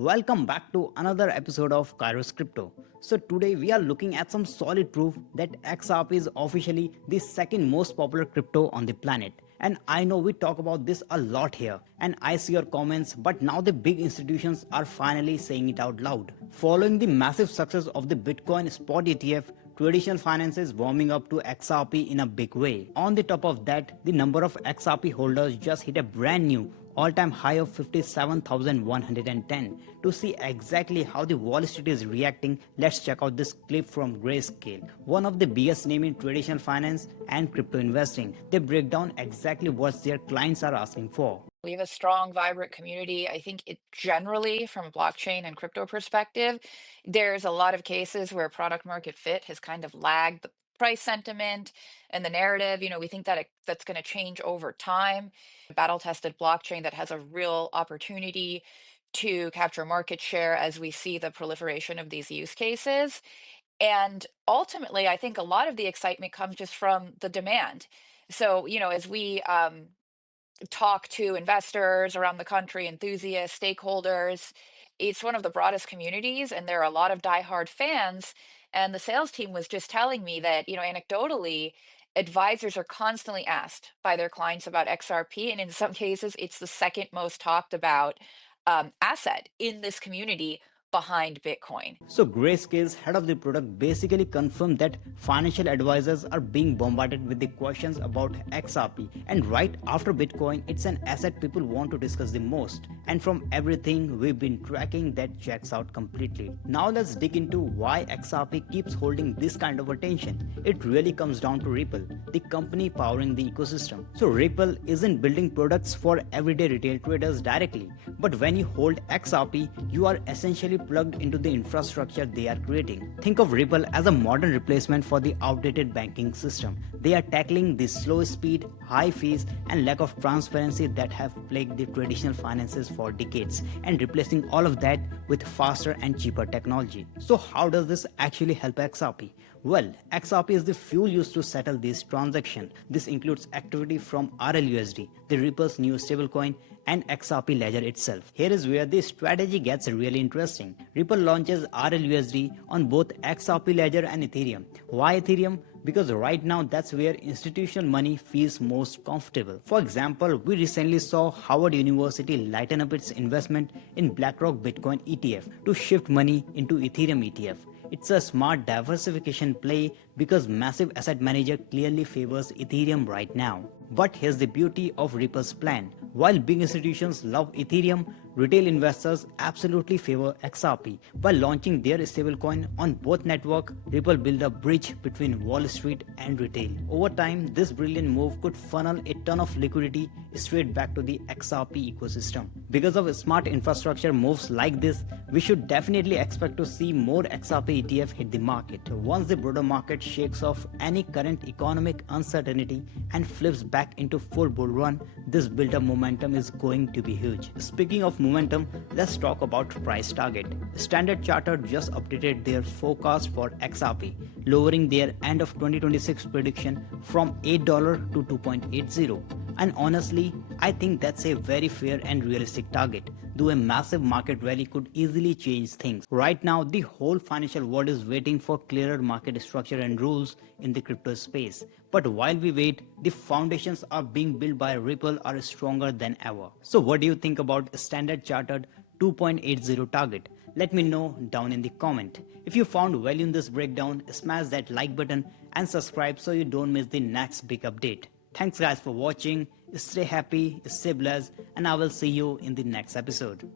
Welcome back to another episode of Kairos Crypto. So today we are looking at some solid proof that XRP is officially the second most popular crypto on the planet. And I know we talk about this a lot here and I see your comments, but now the big institutions are finally saying it out loud. Following the massive success of the Bitcoin spot ETF, traditional finance is warming up to XRP in a big way. On the top of that, the number of XRP holders just hit a brand new all-time high of 57,110. To see exactly how the Wall Street is reacting, let's check out this clip from Grayscale, one of the biggest names in traditional finance and crypto investing. They break down exactly what their clients are asking for. We have a strong, vibrant community. I think it generally, from a blockchain and crypto perspective, there's a lot of cases where product market fit has kind of lagged the price sentiment and the narrative. We think that that's going to change over time. Battle tested blockchain that has a real opportunity to capture market share as we see the proliferation of these use cases. And ultimately, I think a lot of the excitement comes just from the demand. So, as we talk to investors around the country, enthusiasts, stakeholders. It's one of the broadest communities, and there are a lot of diehard fans. And the sales team was just telling me that, anecdotally, advisors are constantly asked by their clients about XRP. And in some cases, it's the second most talked about asset in this community behind Bitcoin. So Grayscale's head of the product basically confirmed that financial advisors are being bombarded with the questions about XRP, and right after Bitcoin, it's an asset people want to discuss the most. And from everything we've been tracking, that checks out completely. Now let's dig into why XRP keeps holding this kind of attention. It really comes down to Ripple, the company powering the ecosystem. So Ripple isn't building products for everyday retail traders directly, but when you hold XRP, you are essentially plugged into the infrastructure they are creating. Think of Ripple as a modern replacement for the outdated banking system. They are tackling the slow speed, high fees, and lack of transparency that have plagued the traditional finances for decades, and replacing all of that with faster and cheaper technology. So how does this actually help XRP? Well, XRP is the fuel used to settle these transactions. This includes activity from RLUSD, the Ripple's new stablecoin, and XRP ledger itself. Here is where the strategy gets really interesting. Ripple launches RLUSD on both XRP ledger and Ethereum. Why Ethereum? Because right now that's where institutional money feels most comfortable. For example, we recently saw Howard University lighten up its investment in BlackRock Bitcoin ETF to shift money into Ethereum ETF. It's a smart diversification play because massive asset manager clearly favors Ethereum right now. But here's the beauty of Ripple's plan. While big institutions love Ethereum, retail investors absolutely favor XRP. By launching their stablecoin on both networks, Ripple built a bridge between Wall Street and retail. Over time, this brilliant move could funnel a ton of liquidity straight back to the XRP ecosystem. Because of smart infrastructure moves like this, we should definitely expect to see more XRP ETF hit the market. Once the broader market shakes off any current economic uncertainty and flips back into full bull run, this build-up momentum is going to be huge. Speaking of momentum, let's talk about price target. Standard Chartered just updated their forecast for XRP, lowering their end of 2026 prediction from $8 to 2.80. And honestly, I think that's a very fair and realistic target, though a massive market rally could easily change things. Right now, the whole financial world is waiting for clearer market structure and rules in the crypto space. But while we wait, the foundations are being built by Ripple are stronger than ever. So what do you think about Standard Chartered 2.80 target? Let me know down in the comment. If you found value in this breakdown, smash that like button and subscribe so you don't miss the next big update. Thanks guys for watching. Stay happy, stay blessed, and I will see you in the next episode.